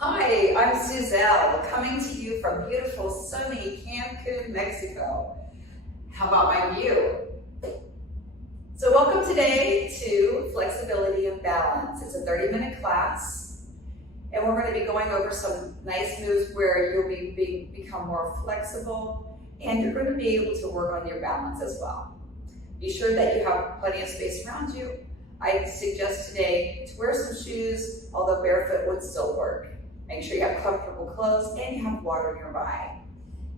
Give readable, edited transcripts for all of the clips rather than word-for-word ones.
Hi, I'm Suzelle, coming to you from beautiful, sunny Cancun, Mexico. How about my view? So welcome today to Flexibility and Balance. It's a 30-minute class, and we're going to be going over some nice moves where you'll become more flexible, and you're going to be able to work on your balance as well. Be sure that you have plenty of space around you. I suggest today to wear some shoes, although barefoot would still work. Make sure you have comfortable clothes and you have water nearby.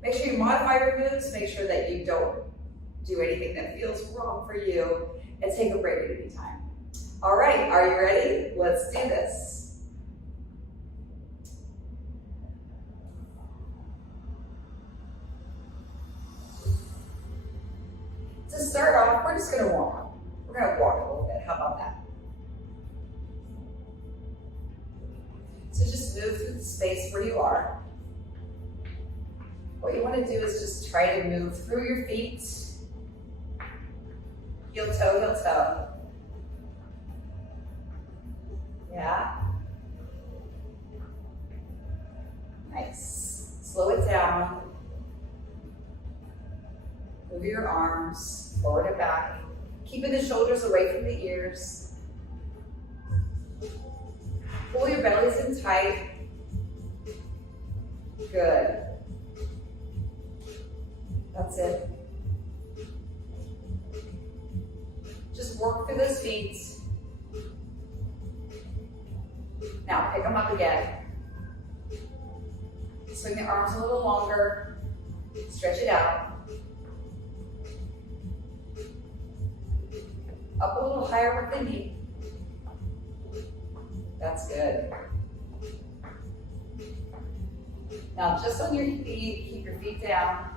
Make sure you modify your moves, make sure that you don't do anything that feels wrong for you, and take a break at any time. All right, are you ready? Let's do this. To start off, we're just gonna warm up. We're gonna walk a little bit, how about that? So just move through the space where you are. What you want to do is just try to move through your feet, heel toe, heel toe. Yeah. Nice. Slow it down. Move your arms forward and back, keeping the shoulders away from the ears. Pull your bellies in tight. Good. That's it. Just work through those feet. Now pick them up again. Swing the arms a little longer. Stretch it out. Up a little higher with the knee. That's good. Now just on your feet, keep your feet down.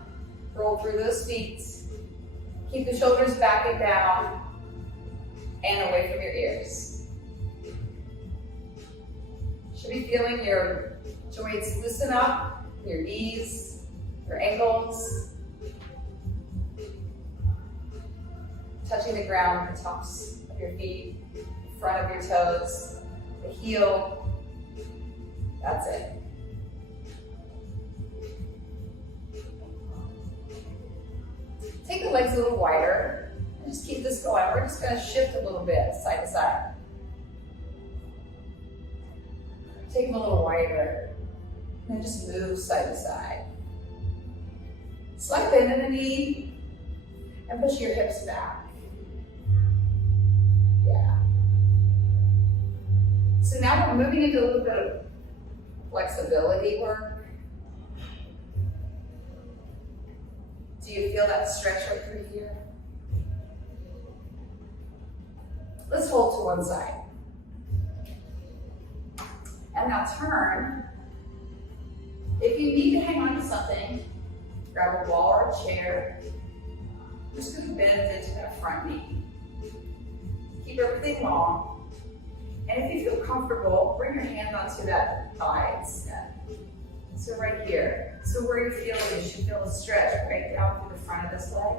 Roll through those feet. Keep the shoulders back and down and away from your ears. Should be feeling your joints loosen up, your knees, your ankles. Touching the ground with the tops of your feet, front of your toes, the heel. That's it. Take the legs a little wider and just keep this going. We're just going to shift a little bit side to side. Take them a little wider and then just move side to side. Slight bend in the knee and push your hips back. Yeah. So now we're moving into a little bit of flexibility work. Do you feel that stretch right through here? Let's hold to one side. And now turn. If you need to hang on to something, grab a wall or a chair. I'm just going to bend into that front knee. Keep everything long. And if you feel comfortable, bring your hand onto that thigh instead. So right here. So where you feel it, you should feel a stretch right down through the front of this leg.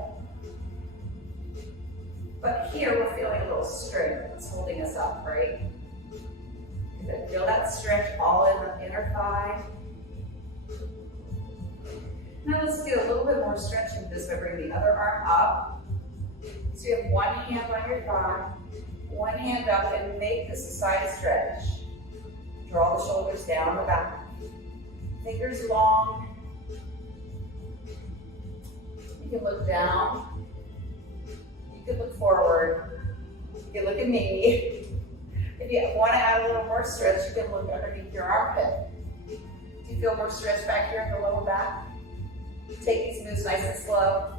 But here we're feeling a little strength that's holding us up, right? Good. Feel that stretch all in the inner thigh. Now let's do a little bit more stretching this by bringing the other arm up. So you have one hand on your thigh, one hand up, and make this a side stretch. Draw the shoulders down the back. Fingers long. You can look down. You can look forward. You can look at me. If you want to add a little more stretch, you can look underneath your armpit. Do you feel more stretch back here in the lower back? Take these moves nice and slow.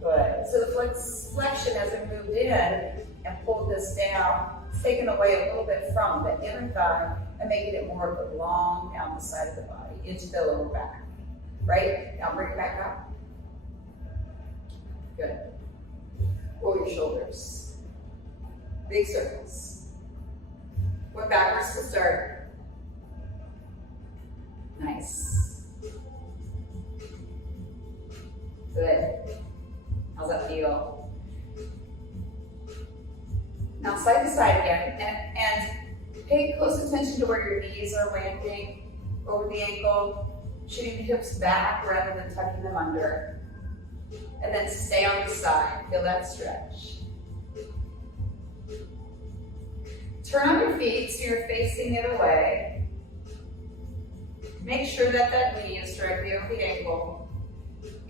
Good. So the flexion as it moved in and pulled this down, it's taken away a little bit from the inner thigh and making it more of a long down the side of the body into the lower back. Right? Now bring it back up. Good. Roll your shoulders. Big circles. Went backwards to start. Nice. Good. How's that feel? Now side to side again, and Pay close attention to where your knees are landing over the ankle, shooting the hips back rather than tucking them under. And then stay on the side, feel that stretch. Turn on your feet so you're facing the other way. Make sure that that knee is directly over the ankle.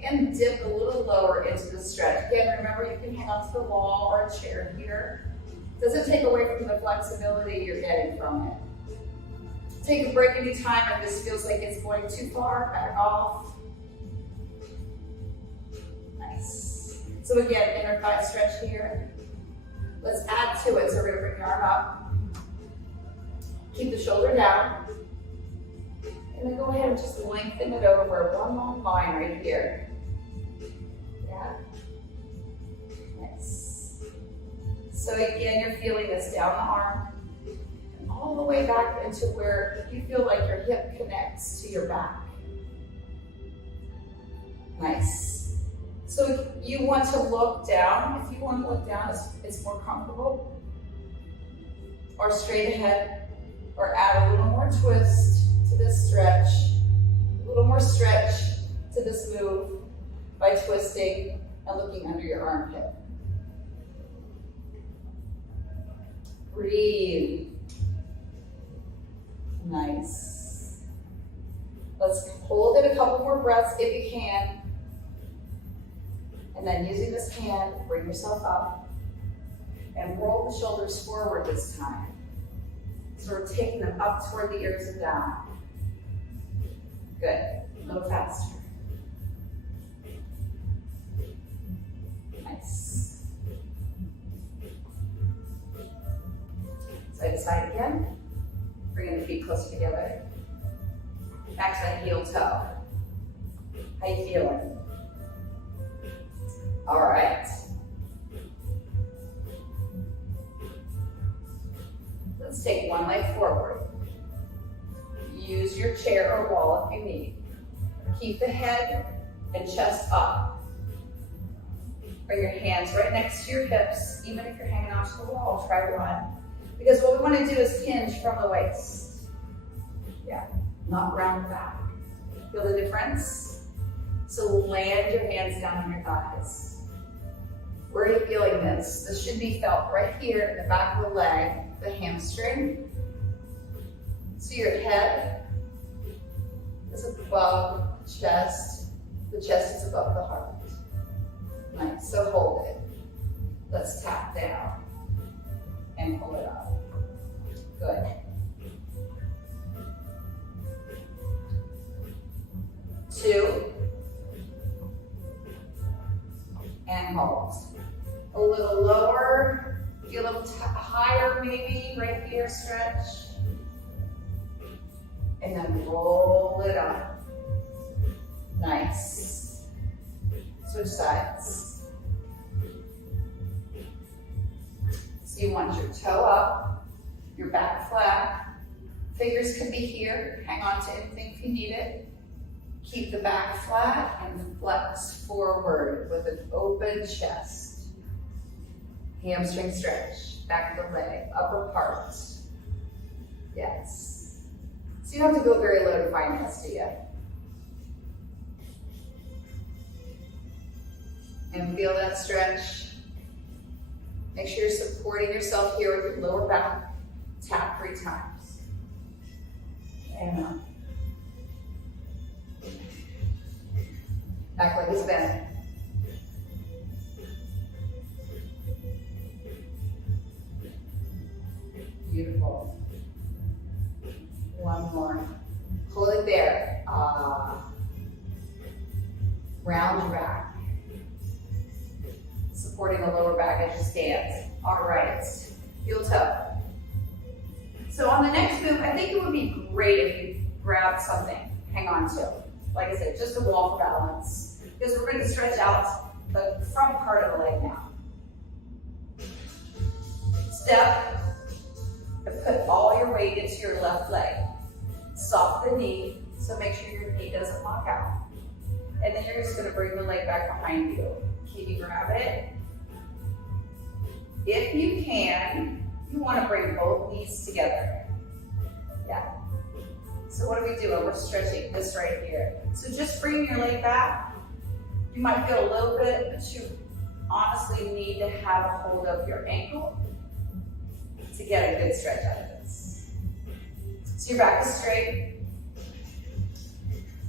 And dip a little lower into the stretch. Again, remember you can hang onto the wall or a chair here. Doesn't take away from the flexibility you're getting from it. Take a break anytime if this feels like it's going too far, back off. Nice. So again, inner thigh stretch here. Let's add to it. So we're gonna bring your arm up. Keep the shoulder down. And then go ahead and just lengthen it over one long line right here. Yeah. Nice. So again, you're feeling this down the arm and all the way back into where you feel like your hip connects to your back. Nice. So you want to look down. If you want to look down, it's more comfortable. Or straight ahead. Or add a little more twist to this stretch. A little more stretch to this move by twisting and looking under your armpit. Breathe. Nice. Let's hold it a couple more breaths if you can. And then using this hand, bring yourself up and roll the shoulders forward this time. So we're taking them up toward the ears and down. Good. A little faster. Nice. Side to side again. Bringing the feet closer together. Back to that heel toe. How you feeling? All right. Let's take one leg forward. Use your chair or wall if you need. Keep the head and chest up. Bring your hands right next to your hips, even if you're hanging onto the wall, try one. Because what we want to do is hinge from the waist. Yeah, not round back. Feel the difference? So land your hands down on your thighs. Where are you feeling this? This should be felt right here in the back of the leg, the hamstring. So your head is above the chest is above the heart. Nice, so hold it. Let's tap down and pull it up. Good. Two. And hold. A little lower, get a little higher maybe, right here, stretch. And then roll it up. Nice. Switch sides. So you want your toe up, your back flat. Fingers can be here. Hang on to anything if you need it. Keep the back flat and flex forward with an open chest. Hamstring stretch, back of the leg, upper part. Yes. So you don't have to go very low to find this, do you? And feel that stretch. Make sure you're supporting yourself here with your lower back. Tap 3 times. And up. Back leg is bent. Beautiful. One more. Hold it there. Round your back. Supporting the lower back as you stand. All right. Heel toe. So on the next move, I think it would be great if you grab something, hang on to. Like I said, just a wall for balance. Because we're going to stretch out the front part of the leg now. Step and put all your weight into your left leg. Stop the knee, so make sure your knee doesn't lock out. And then you're just going to bring the leg back behind you. Can you grab it? If you can, you want to bring both knees together. So what are we doing? We're stretching this right here. So just bring your leg back. You might feel a little bit, but you honestly need to have a hold of your ankle to get a good stretch out of this. So your back is straight.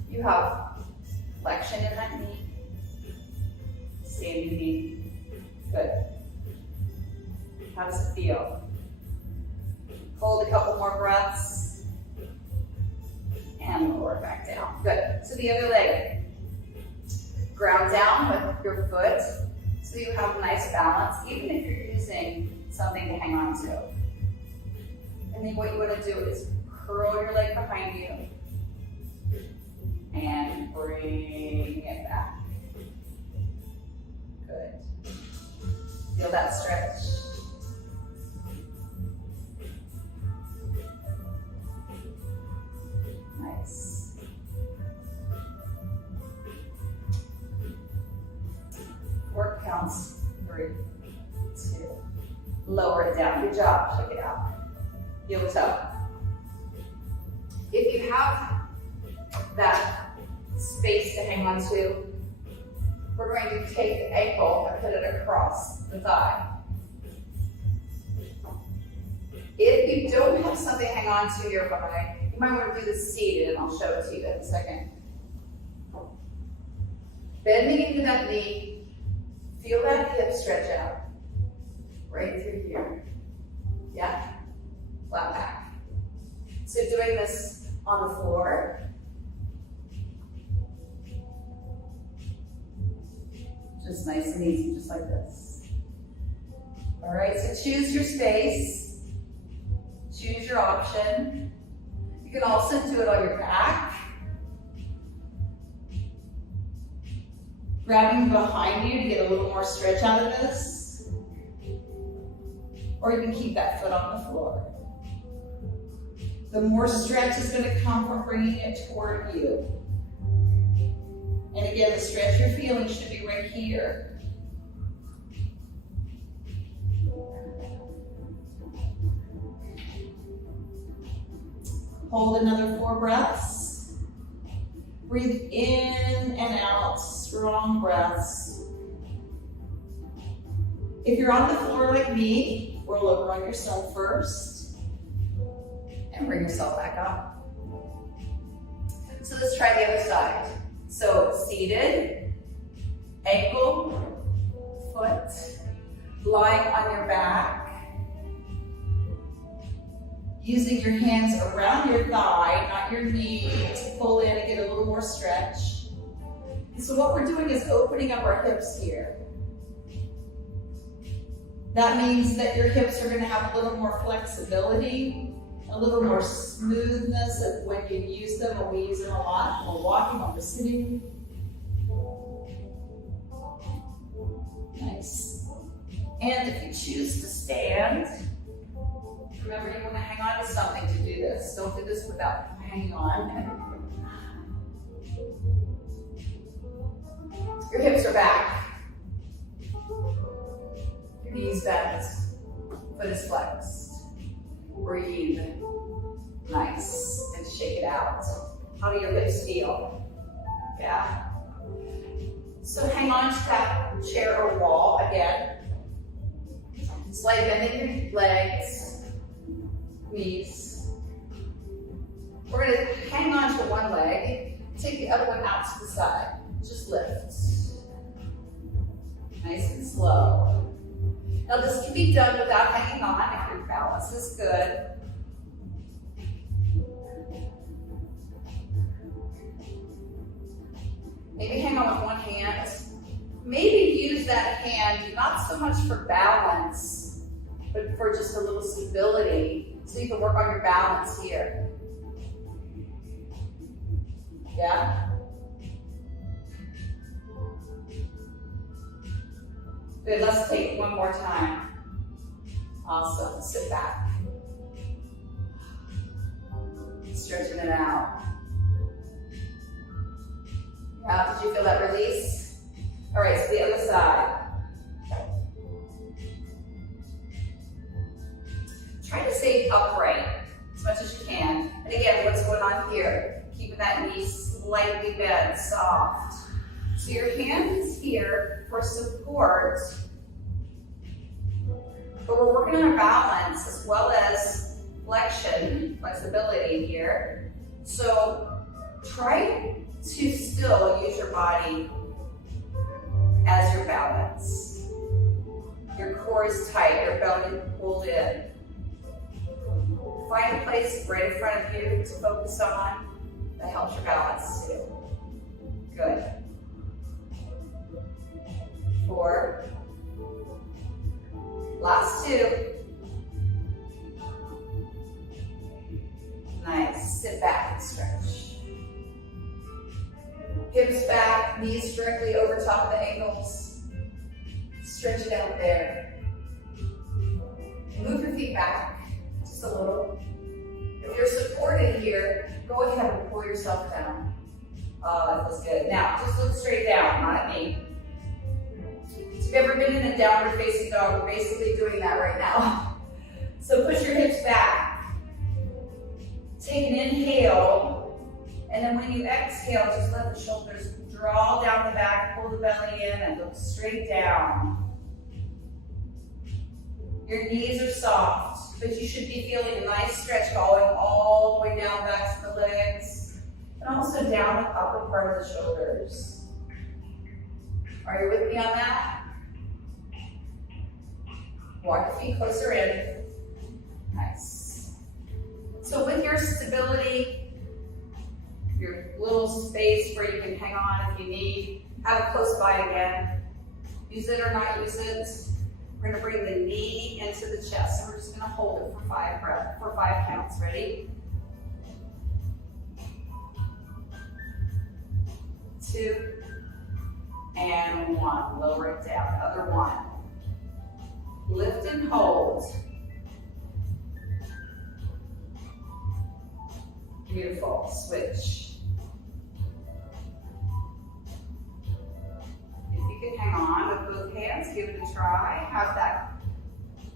You have flexion in that knee. Standing knee. Good. How does it feel? Hold a couple more breaths. And lower back down. Good. So the other leg. Ground down with your foot so you have a nice balance, even if you're using something to hang on to. And then what you want to do is curl your leg behind you and bring it back. Good. Feel that stretch. Nice. Four counts. 3, 2. Lower it down. Good job. Check it out. Heel toe. If you have that space to hang on to, we're going to take the ankle and put it across the thigh. If you don't have something to hang on to your thigh, you might want to do this seated, and I'll show it to you in a second. Bending into that knee, feel that hip stretch out. Right through here. Yeah? Flat back. So doing this on the floor. Just nice and easy, just like this. All right, so choose your space. Choose your option. You can also do it on your back. Grabbing behind you to get a little more stretch out of this. Or you can keep that foot on the floor. The more stretch is going to come from bringing it toward you. And again, the stretch you're feeling should be right here. Hold another 4 breaths. Breathe in and out, strong breaths. If you're on the floor like me, roll over on yourself first and bring yourself back up. So let's try the other side. So seated, ankle, foot, lying on your back. Using your hands around your thigh, not your knee, to pull in and get a little more stretch. And so what we're doing is opening up our hips here. That means that your hips are going to have a little more flexibility, a little more smoothness of when you use them, when we use them a lot, when we're walking, when we're sitting. Nice. And if you choose to stand, remember, you want to hang on to something to do this. Don't do this without hanging on. Your hips are back. Your knees bent. Foot is flexed. Breathe. Nice. And shake it out. How do your hips feel? Yeah. So hang on to that chair or wall again. Slight bending your legs. Knees. We're going to hang on to one leg, take the other one out to the side. Just lift. Nice and slow. Now this can be done without hanging on if your balance is good. Maybe hang on with one hand. Maybe use that hand not so much for balance, but for just a little stability. So you can work on your balance here. Yeah? Good, let's take one more time. Awesome, sit back. Stretching it out. Yeah, did you feel that release? All right, so the other side. Try to stay upright as much as you can. And again, what's going on here? Keeping that knee slightly bent, soft. So your hand is here for support, but we're working on our balance as well as flexibility here. So try to still use your body as your balance. Your core is tight, your belly pulled in. Find a place right in front of you to focus on that helps your balance too. Good. 4. Last 2. Nice. Sit back and stretch. Hips back, knees directly over top of the ankles. Stretch it out there. Move your feet back just a little. If you're supported here, go ahead and pull yourself down. Oh, that feels good. Now, just look straight down, not at me. If you've ever been in a downward facing dog, we're basically doing that right now. So push your hips back. Take an inhale, and then when you exhale, just let the shoulders draw down the back, pull the belly in, and look straight down. Your knees are soft, but you should be feeling a nice stretch going all the way down back to the legs, and also down the upper part of the shoulders. Are you with me on that? Walk your feet closer in. Nice. So with your stability, your little space where you can hang on if you need, have it close by again. Use it or not use it. We're gonna bring the knee into the chest, and we're just gonna hold it for 5 counts. Ready? 2, and 1. Lower it down. Other 1. Lift and hold. Beautiful. Switch. If you can hang on with both hands, give it a try. Have that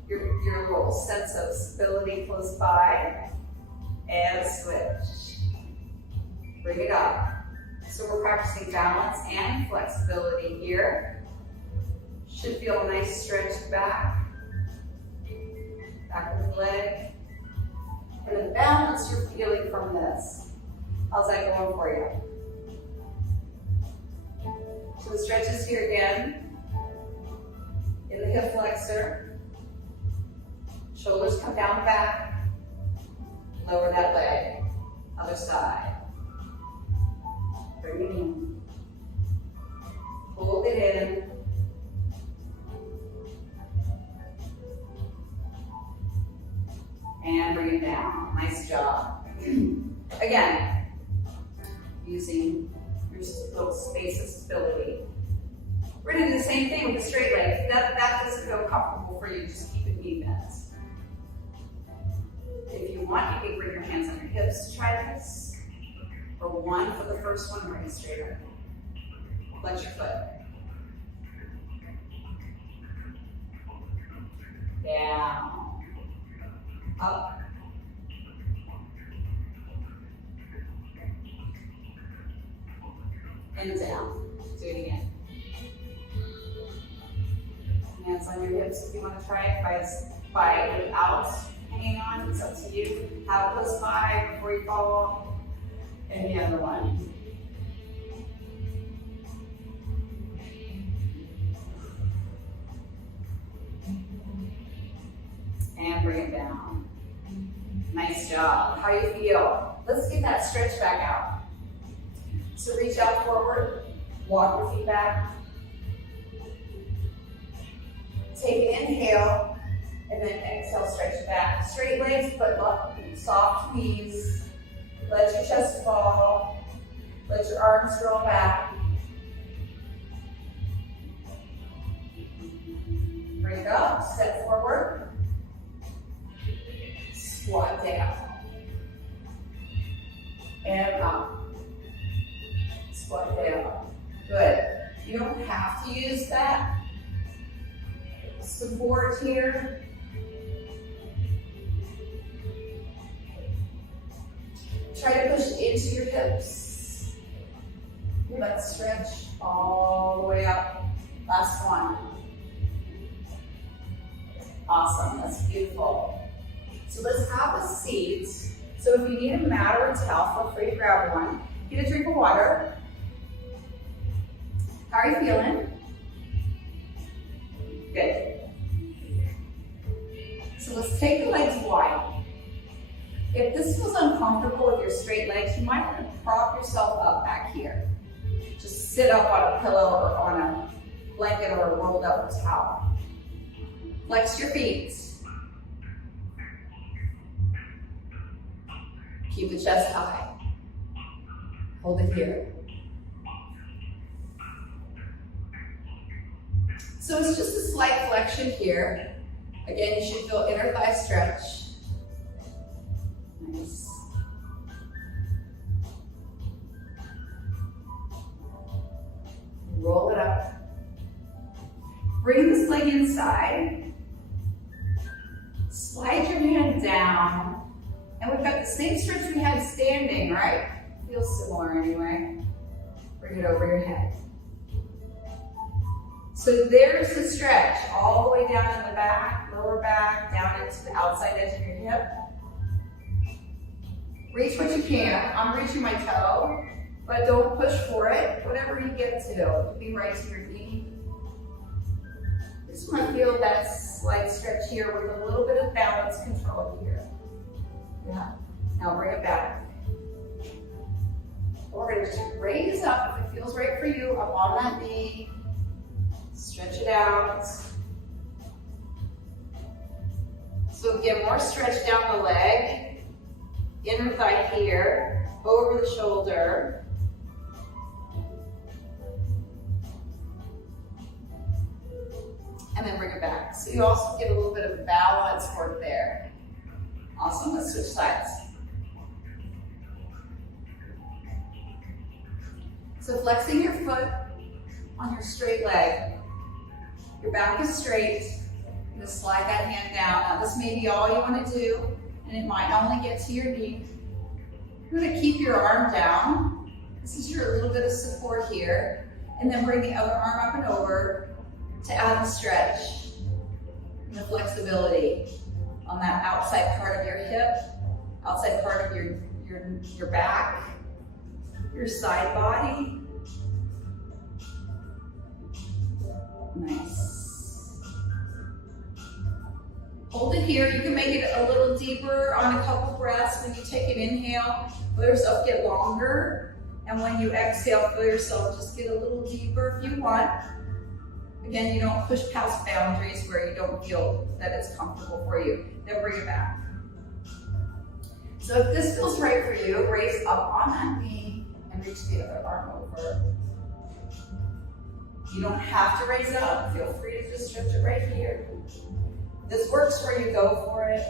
your little sense of stability close by. And switch. Bring it up. So we're practicing balance and flexibility here. Should feel a nice stretch back. Back of the leg. And the balance you're feeling from this. How's that going for you? So the stretch is here again. In the hip flexor. Shoulders come down the back. Lower that leg. Other side. Bring it in. Hold it in. And bring it down. Nice job. Again, using your little space of stability. We're going to do the same thing with the straight leg. If that doesn't feel comfortable for you, just keep it knee bent. If you want, you can bring your hands on your hips. Try this. For 1 for the first one, bring it straighter. Flex your foot. Down. Up. And down. Do it again. Hands on your hips if you want to try it. By without hanging on, it's up to you. Have it close by before you fall. And the other one. And bring it down. Nice job. How do you feel? Let's get that stretch back out. So reach out forward, walk your feet back. Take an inhale, and then exhale, stretch it back. Straight legs, but soft knees. Let your chest fall. Let your arms roll back. Bring it up, step forward. Squat down. And up. Squat down. Good. You don't have to use that support here. hips. Let's stretch all the way up. Last one. Awesome, that's beautiful. So let's have a seat. So if you need a mat or a towel, feel free to grab one. Get a drink of water. How are you feeling? Good. So let's take the legs wide. If this feels uncomfortable with your straight legs, you might want to prop yourself up back here. Just sit up on a pillow or on a blanket or a rolled up towel. Flex your feet. Keep the chest high. Hold it here. So it's just a slight flexion here. Again, you should feel inner thigh stretch. Nice. Roll it up. Bring this leg inside. Slide your hand down. And we've got the same stretch we had standing, right? Feels similar anyway. Bring it over your head. So there's the stretch, all the way down in the back, lower back, down into the outside edge of your hip. Reach what you can. I'm reaching my toe, but don't push for it. Whatever you get to, be right to your knee. Just want to feel that slight stretch here with a little bit of balance control here. Yeah. Now bring it back. We're going to just raise up if it feels right for you, up on that knee. Stretch it out. So again, more stretch down the leg, inner thigh here, over the shoulder. And then bring it back. So you also get a little bit of balance work there. Awesome, let's switch sides. So flexing your foot on your straight leg. Your back is straight. You're going to slide that hand down. Now this may be all you want to do, and it might only get to your knee. You're going to keep your arm down. This is your little bit of support here. And then bring the other arm up and over to add the stretch and the flexibility on that outside part of your hip, outside part of your back, your side body. Nice. Hold it here. You can make it a little deeper on a couple breaths. When you take an inhale, feel yourself get longer. And when you exhale, feel yourself just get a little deeper if you want. Again, you don't push past boundaries where you don't feel that it's comfortable for you. Then bring it back. So if this feels right for you, raise up on that knee and reach the other arm over. You don't have to raise up. Feel free to just stretch it right here. This works where you go for it.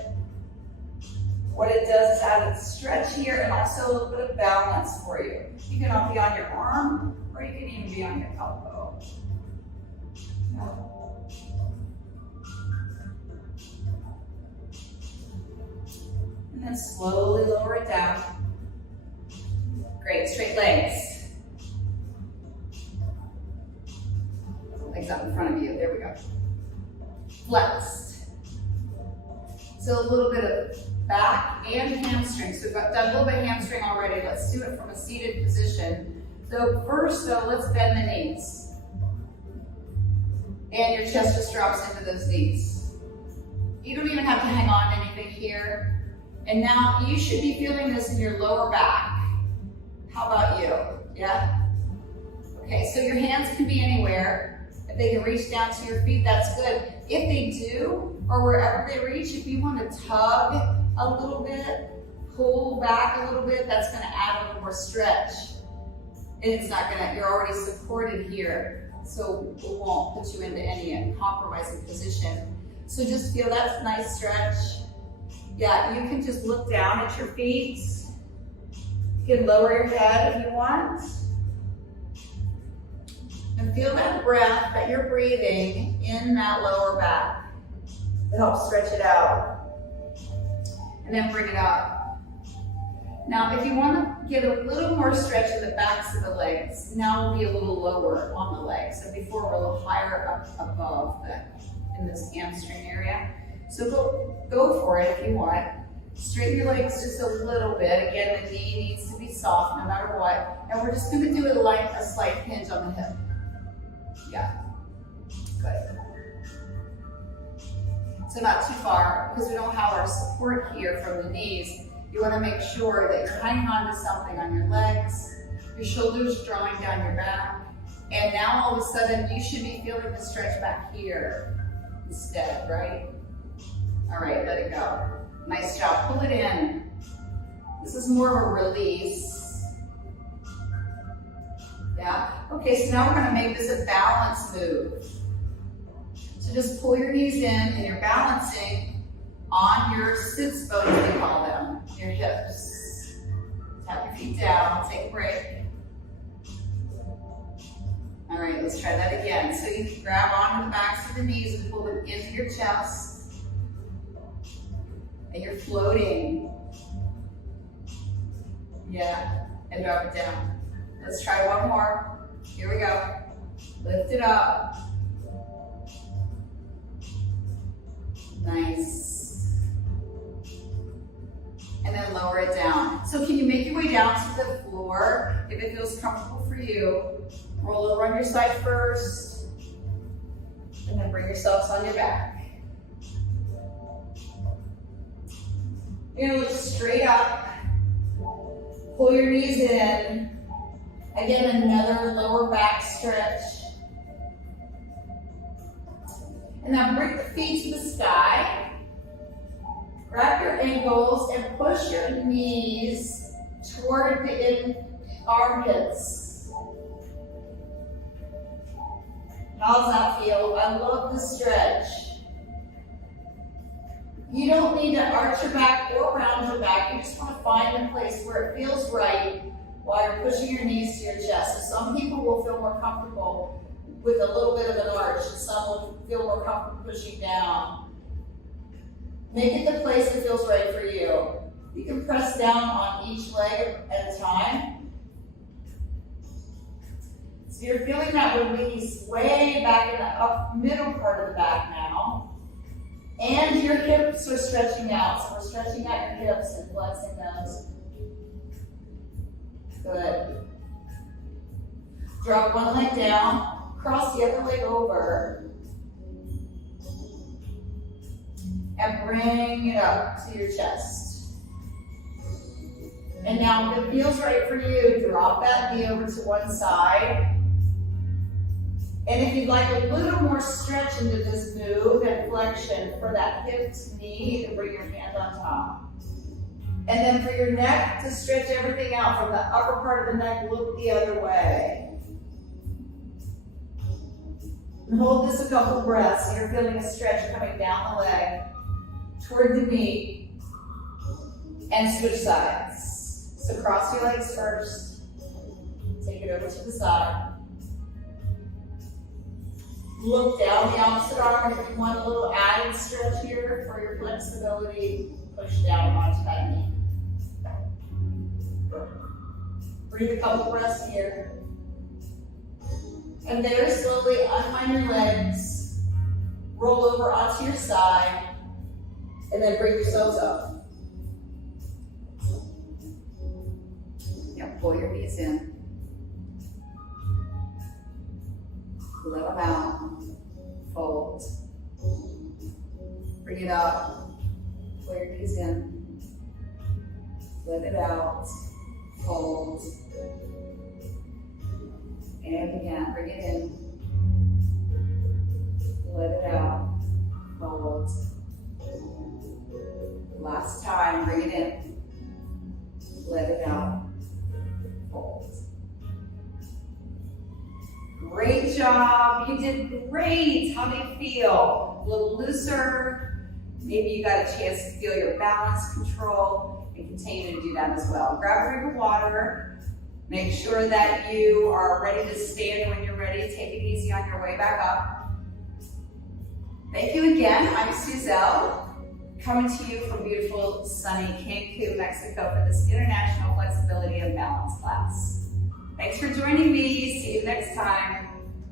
What it does is add a stretch here and also a little bit of balance for you. You can be on your arm or you can even be on your elbow. And then slowly lower it down. Great, straight legs. Legs out in front of you, there we go. Flexed. So a little bit of back and hamstring. So we've done a little bit of hamstring already. Let's do it from a seated position. So first, let's bend the knees. And your chest just drops into those knees. You don't even have to hang on to anything here. And now you should be feeling this in your lower back. How about you? Yeah? Okay, so your hands can be anywhere. If they can reach down to your feet, that's good. If they do, or wherever they reach, if you want to tug a little bit, pull back a little bit, that's going to add a little more stretch. And it's not going to, you're already supported here, so it won't put you into any compromising position. So just feel that nice stretch. Yeah, you can just look down at your feet. You can lower your head if you want. And feel that breath that you're breathing in that lower back. It helps stretch it out. And then bring it up. Now, if you want to get a little more stretch in the backs of the legs, now we'll be a little lower on the legs. So before we're a little higher up above in this hamstring area. So go for it if you want. Straighten your legs just a little bit. Again, the knee needs to be soft no matter what. And we're just going to do it like a slight hinge on the hip. Yeah, good. So not too far, because we don't have our support here from the knees. You want to make sure that you're hanging on to something on your legs, your shoulders drawing down your back, and now all of a sudden you should be feeling the stretch back here instead, right? All right, let it go. Nice job, pull it in. This is more of a release. Yeah, okay, so now we're gonna make this a balance move. So just pull your knees in and you're balancing on your sits bones, we call them, your hips. Tap your feet down, take a break. All right, let's try that again. So you can grab onto the backs of the knees and pull them into your chest. And you're floating. Yeah, and drop it down. Let's try one more. Here we go. Lift it up. Nice. And then lower it down. So can you make your way down to the floor if it feels comfortable for you? Roll over on your side first. And then bring yourselves on your back. You're gonna look straight up. Pull your knees in. Again, another lower back stretch. And now bring the feet to the sky. Grab your ankles and push your knees toward the armpits. How's that feel? I love the stretch. You don't need to arch your back or round your back. You just want to find a place where it feels right while you're pushing your knees to your chest. So some people will feel more comfortable with a little bit of an arch, and some will feel more comfortable pushing down. Make it the place that feels right for you. You can press down on each leg at a time. So you're feeling that release way back in the middle part of the back now. And your hips are stretching out. So we're stretching out your hips and flexing those. Good. Drop one leg down, cross the other leg over, and bring it up to your chest. And now if it feels right for you, drop that knee over to one side. And if you'd like a little more stretch into this move and flexion for that hip to knee, and bring your hand on top. And then for your neck, to stretch everything out from the upper part of the neck, look the other way. And hold this a couple breaths so you're feeling a stretch coming down the leg, toward the knee, and switch sides. So cross your legs first, take it over to the side. Look down the opposite arm. If you want a little added stretch here for your flexibility, push down onto that knee. Breathe a couple breaths here. And there, slowly unwind your legs, roll over onto your side, and then bring yourselves up. Now pull your knees in. Let them out. Fold. Bring it up. Pull your knees in. Let it out. Fold. And again, bring it in. Let it out. Fold. Last time, bring it in. Let it out. Fold. Great job. You did great. How do you feel? A little looser. Maybe you got a chance to feel your balance control and continue to do that as well. Grab a drink of water. Make sure that you are ready to stand when you're ready. Take it easy on your way back up. Thank you again. I'm Suzelle. coming to you from beautiful, sunny Cancun, Mexico for this International Flexibility and Balance class. Thanks for joining me. See you next time.